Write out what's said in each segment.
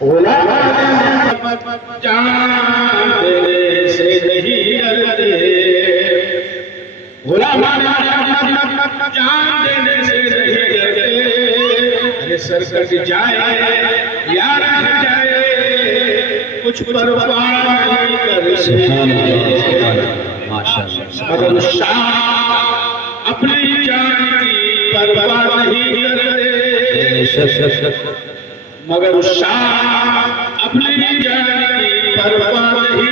गुलाम जान देने से नहीं डरते, गुलाम जान देने से नहीं डरते। अरे सर कट जाए या रह जाए कुछ परवाह नहीं करते। मगर शाह अपनी जान की परवाह नहीं करते, मगर शाह अपनी जान की परवाह नहीं।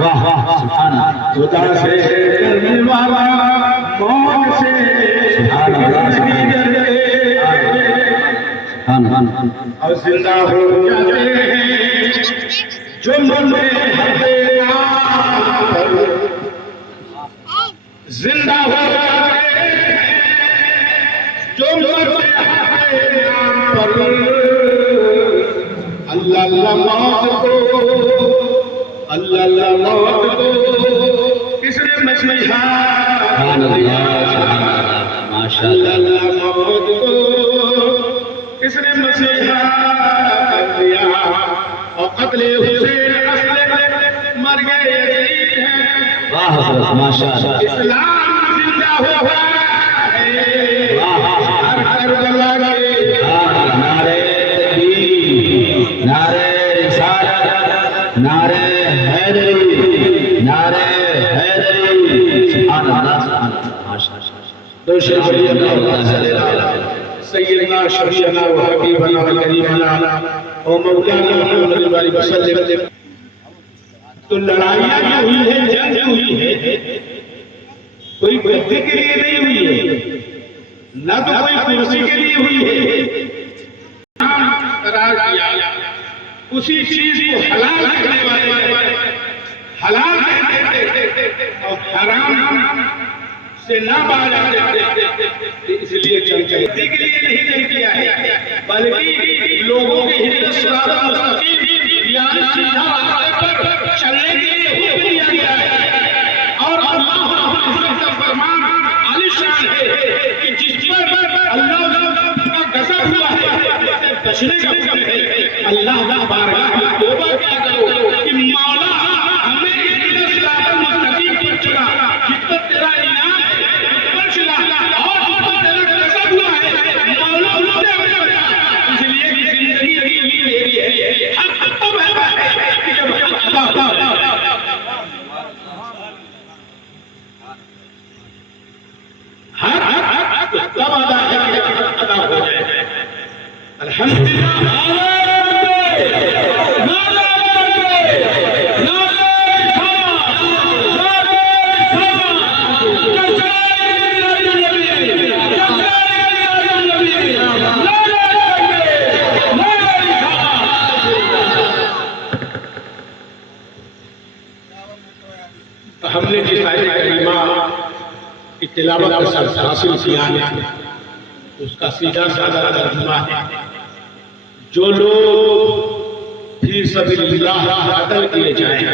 वाह वाह सुभान अल्लाह। खुदा से करने वाला मौत से नहीं डरते और जिंदा हो जाते हैं जो मरते हैं जिंदा हो जाते हैं जो मरते हैं पर। अल्लाह अल्लाह मौत को, अल्लाह अल्लाह मौत को किसने मसीहा दिया? माशाअल्लाह अल्लाह मौत को किसने मसीहा दिया? और कत्ले हुसैन मर गए यजीद हैं। वाह माशाअल्लाह। इस्लाम जिंदा हुआ है हर करबला के नारे तकबीर, नारे रिसालत, नारे हैदरी, नारे हैदरी। सुभान अल्लाह सुभान अल्लाह। सैयदना शफीअना व हबीबना व करीमना और मौलाना मुहम्मद वसल्लम। तो लड़ाइयाँ जो हुई है, जंग जो हुई है, कोई गद्दे के लिए नहीं हुई है, ना तो कोई कुर्सी के लिए हुई है। करार किया उसी चीज को हलाल करने वाले हलाल कहते और हराम से ना बाज आते, इसलिए जंग के लिए नहीं जंग किया है, बल्कि लोगों की हिदायत सिरात मुस्तकीम यानी सीधा रास्ते पर चलने के लिए हुक्म दिया गया है। और अल्लाह का फरमान आलिशान है कि जिस पर अल्लाह का गज़ब हुआ है उससे बचने का हुक्म है। अल्लाह का बारगाह में तौबा किया करो कि मौला हमें हिदायत सिरात मुस्तकीम पर चला, जिस पर तेरा इनाम है उस पर चला, और जिस पर तेरा गज़ब हुआ है मौला उससे हमें बचा। इसलिए कि जिंदगी मेरी है, हक तब है कि जब हक तब अदा हो जाए। अल्हम्दुलिल्लाह। हमने जिस आयत करीमा की तिलावत हासिल किया है उसका सीधा साधा तर्जुमा है, जो लोग फी सबीलिल्लाह कत्ल किए जाएं,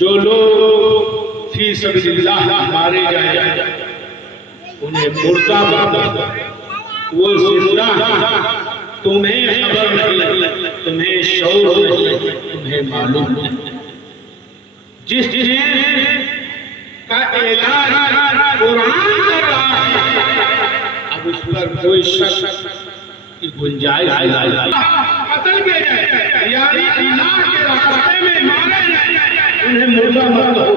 जो लोग फी सबीलिल्लाह मारे जाएं, उन्हें मुर्दाबाद, वो जिंदा तुम्हें खबर नहीं, तुम्हें शऊर नहीं, तुम्हें मालूम नहीं। जिस चीज का ऐलान कुरान कर रहा है अब उस पर कोई शक की गुंजाइश नहीं। कत्ल किया जाए यानी अल्लाह के रास्ते में मारे जाए, उन्हें मुर्दा मत हो,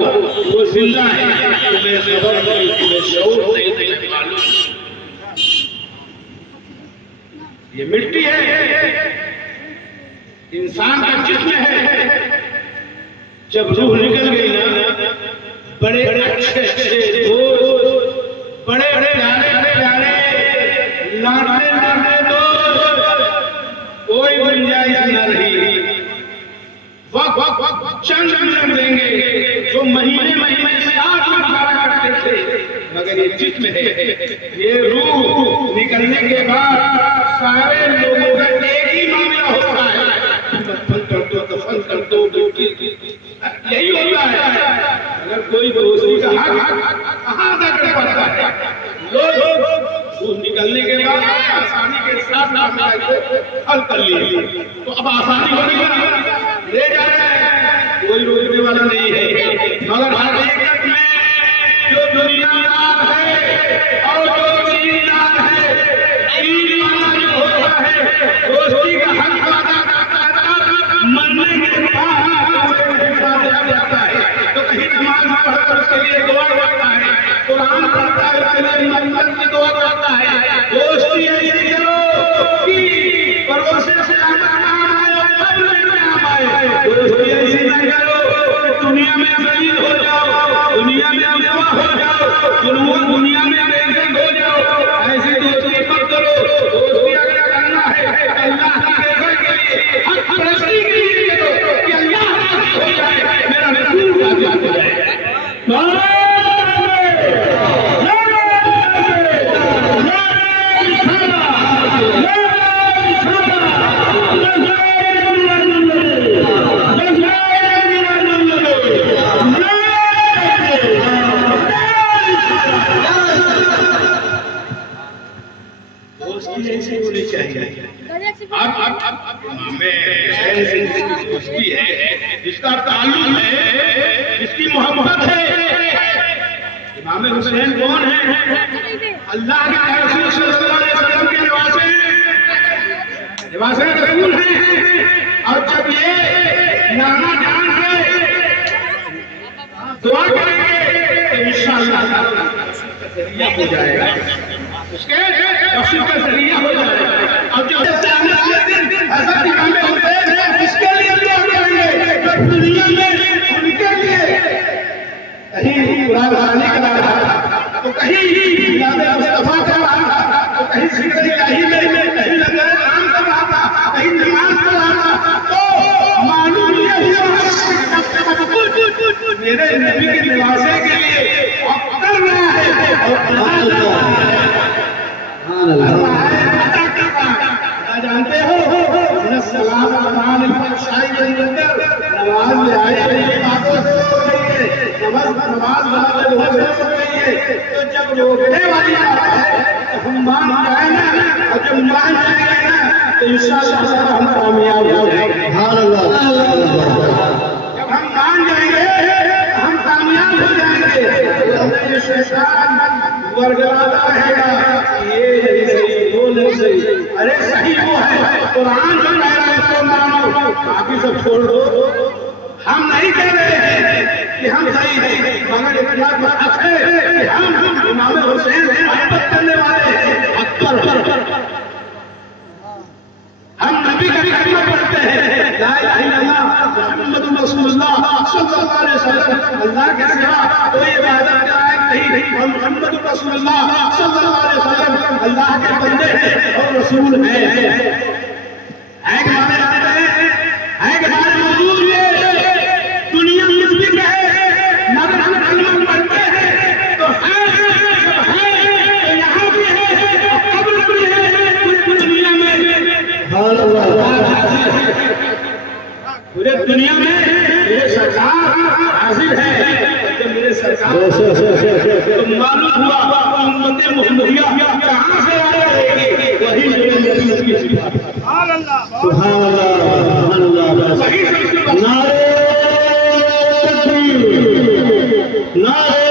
वो जिंदा है, तुम्हें खबर नहीं, तुम्हें शऊर नहीं, तुम्हें मालूम। ये मिट्टी है, इंसान का जिस्म है। जब रूह निकल गई ना, बड़े अच्छे अच्छे दोस्त, बड़े प्यारे प्यारे लाडले लाडले दोस्त, कोई गुंजाइश न रही। वक्त चंद मिनट देंगे जो महीने महीने से आठ करते थे, मगर ये जिस्म है, ये रूह निकलने के बाद सारे लोगों का एक ही मामला होता है, दफन कर दो, दफन कर दो, यही कोई दोस्ती का हक कहाँ अदा कर पाता है। लोग निकलने के बाद आसानी के साथ हल कर लिए, तो अब आसानी होने का ले जा रहे हैं, कोई रोकने वाला नहीं है। मगर हर एक में जो दुनियादार है और जो दीनदार है, ईमान जो होता है, दोस्ती का हक अदा करता है, मरने के बाद जाता है तो कहीं नमाज पढ़कर उसके लिए दुआ करता है, कुरान पढ़ता है उसके लिए मन्नत की दुआ करता है। दोस्ती ऐसी करो कि भरोसे से आना आए, कब्र में ना आए। दोस्ती ऐसी न करो दुनिया में शहीद हो जाओ, दुनिया में अमवा हो जाओ, दुनिया में बेइज्जत हो जाओ। ऐसी दोस्ती मत करो। दोस्ती अगर करना है अल्लाह की रज़ा के लिए, हक परस्ती के लिए करो कि अल्लाह राज़ी हो जाए, मेरा रसूल राज़ी हो जाए। दोस्ती है जिसका ताल्लुक है, जिसकी मोहब्बत है। इमाम हुसैन कौन है? अल्लाह के रसूल सल्लल्लाहु अलैहि वसल्लम के लिबासे रसूल हैं। और जब ये नाना जान है दुआ करेंगे तो इंशाअल्लाह हो जाएगा, उसके रसूल का जरिया हो जाएगा। और जब हज़रत इमाम हुसैन है, इसके लिए दुआ करेंगे तो दुनिया में उनके लिए कहीं कुरान खाने का रहा, तो कहीं मिलाद मुस्तफा का रहा, तो कहीं जिक्र इलाही में, कहीं लंगर आम का रहा, कहीं नमाज का रहा। तो मालूम ये हुआ मेरे नबी के लिबासे के लिए कर रहा है। जानते हो सलाम नमाज में आए बातों से हो रही है, नमाज हो रही है। तो जब रोकने वाली बात है तो हम मान जाए ना, और जब मान जाएंगे ना तो इंशाअल्लाह हम कामयाब हो जाएंगे। जब हम मान जाएंगे हम कामयाब हो जाएंगे। ये शैतान वर्गलाता रहेगा, ये नहीं सही, वो नहीं सही। अरे सही वो है, कुरान जो कह रहा है तो मानो, बाकी सब छोड़ दो। हम नहीं कह रहे हैं कि हम सही हैं, मगर इतना बात है कि हम इमाम हुसैन से मोहब्बत करने वाले हैं। अकबर हम नबी का कलमा पढ़ते हैं, ला इलाहा इल्लल्लाह मुहम्मदुर रसूलुल्लाह सल्लल्लाहु अलैहि वसल्लम। अल्लाह के सिवा कोई इबादत का लायक नहीं। और मुहम्मदुर रसूलुल्लाह सल्लल्लाहु अलैहि वसल्लम अल्लाह के बंदे हैं और रसूल हैं। है कि माने जाते हैं, है कि हमारे मौजूद ये दुनिया में कुछ भी कहे, मगर हम कलमा पढ़ते हैं तो है तो यहाँ भी है, कब्र भी है, पूरी दुनिया में पूरे दुनिया में मेरे सरकार हाजिर है। जब मेरे सरकार तो मालूम हुआ उम्मत मुहम्मदिया कहाँ से आ रही है, वही मेरे नबी की सिफात। सुभान अल्लाह, सुभान अल्लाह। वही सबसे नारे तकबीर, नारे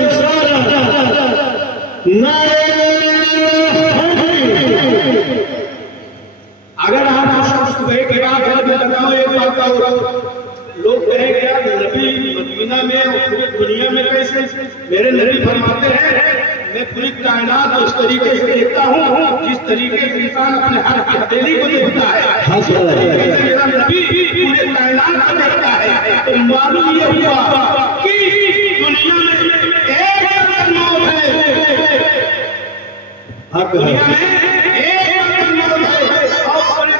रिसालत, नारे अगर आप शख्स कहे कि आप बताओ एक बात का, लोग कहेंगे यार नबी मदीना में और पूरी दुनिया में कैसे? मेरे नबी फरमाते हैं मैं पूरी कायनात उस तरीके से देखता हूँ जिस तरीके से इंसान अपने हर हथेली को देखता है, मेरा नबी पूरे कायनात को देखता है। तो मालूम ये हुआ कि दुनिया में एक मौत है,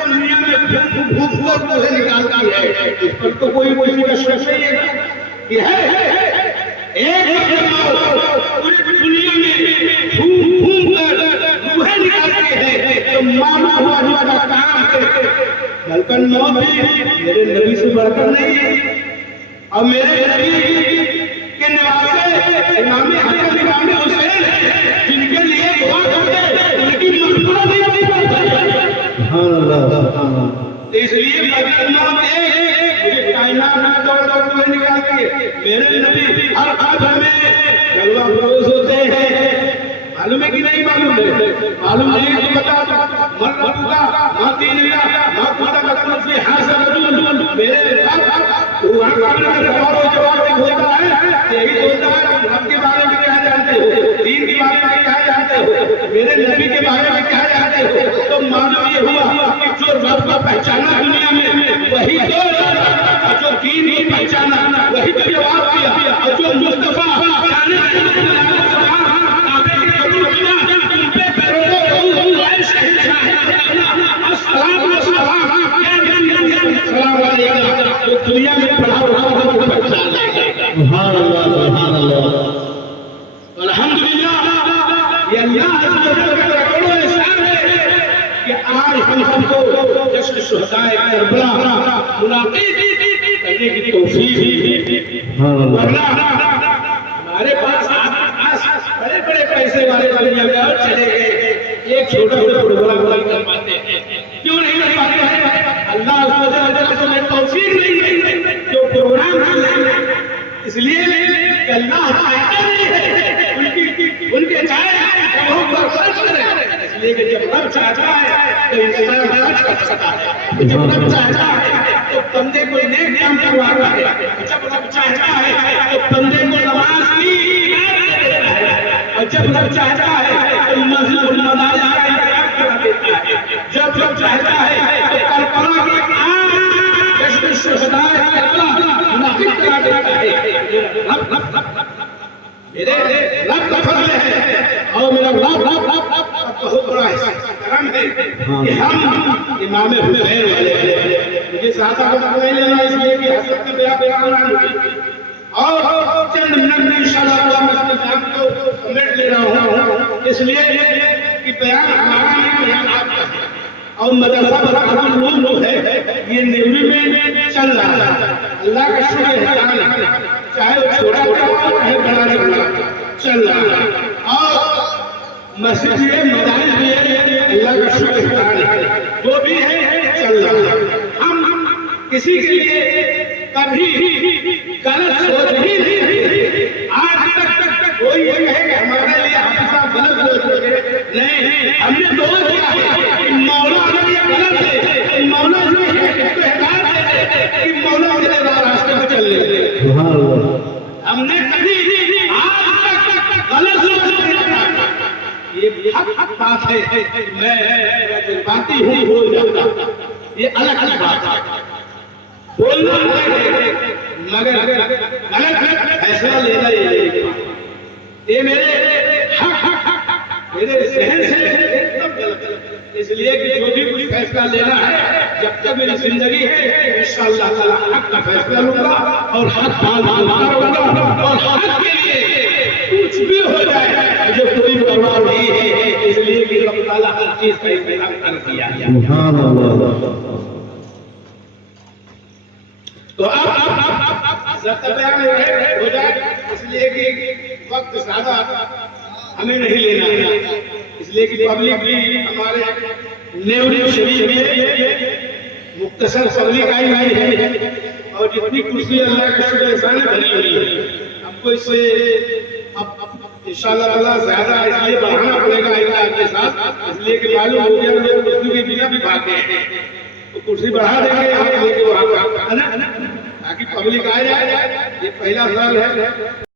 दुनिया में निकालती है, इस पर तो कोई का शक नहीं है। ये है एक पूरी दुनिया में घूम कर रूहें निकालती है। तो मालूम हुआ हमारा काम मलकन मौत मेरे नबी से बढ़कर नहीं है। और मेरे नबी के निवासे इमाम हसन इमाम हुसैन जिनके लिए दुआ करते उनकी मग़फ़िरत नहीं होती। सुभान अल्लाह। इसलिए मुझे कायनात में दौड़ में निकाल के मेरे नबी हर ख़बर में जलवा रोज़ होते हैं। मालूम है कि नहीं मालूम है? मालूम नहीं तो बता दो। मर रबुका मा दीनुका मा कुंता मतलब से हासिल रजूल मेरे वहाँ कब्र में सवाल जवाब होता है। यही होता है रब के बारे में क्या जानते हो, दीन के बारे में क्या जानते हो, मेरे नबी के बारे में क्या जानते हो। तो मालूम ये हुआ कि जो रब को पहचाना दुनिया में वही तो, जो दीन को पहचाना वही तो जवाब दिया। और जो मुस्तफा दुनिया में पढ़ा अल्हम्दुलिल्लाह ये अल्लाह करोड़ों एहसान है कि आज हम सबको जश्न शुहदाए करबला मुनाक़िब करने की तौफीक। वरना हमारे पास बड़े बड़े पैसे वाले दुनिया में और चले गए, एक छोटा छोटा प्रोग्राम नहीं कर पाते। क्यों नहीं कर पाते? अल्लाह उसको तौफीक नहीं जो प्रोग्राम कर, इसलिए अल्लाह चाहता नहीं है उनके चाहे बहुत खर्च करें। इसलिए कि जब रब चाहता है तो इंसान खर्च कर सकता है। जब रब चाहता है तो बंदे को नेक काम करवाता है। जब रब चाहता है तो बंदे को नमाज की देता है। और जब रब चाहता है तो मस्जिद और मदारिस का इंतजाम करा देता है। जब रब चाहता है तो कल्पना के जश्न शुहदाए करबला मुनाक़िब करा देता है। मेरे रब का फज़ल है और मेरा रब बहुत बड़ा करम है कि हम इमाम हुसैन वाले हैं। मुझे ज़्यादा वक्त नहीं लेना, इसलिए कि हज़रत ने बयान और चंद मिनट में इंशाअल्लाह मैं अपने काम को समेट ले रहा हूँ। इसलिए कि बयान हमारा नहीं, बयान आपका है। और मदरसा जो है ये नेवरी में चल रहा है। अल्लाह का शुक्र है, चाहे वो छोटा हो चाहे बड़ा चल रहा है। और मस्जिद है, मदारिस भी है, अल्लाह का शुक्र है, जो भी है चल रहा है। हम किसी के लिए कभी गलत सोच नहीं, आज तक कोई ये कहे कि हमारे लिए हमेशा गलत सोच नहीं। हमने दुआ किया है कि मौला अगर ये गलत है, मौला जो है इसको हिदायत दे कि मौला मेरे रास्ते पे चल ले। हमने कभी आज तक गलत सोच नहीं रखा। ये हक बात है, मैं जज्बाती हूँ बोल जाता, ये अलग अलग बात है। बोलना मगर गलत फैसला लेना ये मेरे हक मेरे सहन से एकदम गलत। इसलिए कि जो भी कुछ फैसला लेना है, जब तक मेरी जिंदगी है इंशाअल्लाह ताला हक का फैसला लूंगा और हक मानूंगा। और हक के लिए कुछ भी हो जाए मुझे कोई परवाह नहीं है, इसलिए कि अल्लाह ताला हर चीज का इंतजाम कर दिया। सुभान अल्लाह। तो अब बयान हो जाए, इसलिए कि वक्त ज्यादा हमें नहीं लेना है। इसलिए कि पब्लिक भी हमारे नेवरी शरीफ में मुख्तसर पब्लिक आई हुई है और जितनी कुर्सी अल्लाह का शुक्र एहसान भरी हुई है। हमको इससे अब इंशाअल्लाह ताला ज्यादा इसलिए बढ़ाना पड़ेगा इलाज के साथ, इसलिए कि मालूम हो गया मुझे कुर्सी के बिना भी भागते हैं तो कुर्सी बढ़ा देंगे हम लेके वहाँ है ना, ताकि पब्लिक आ जाए। ये पहला साल है।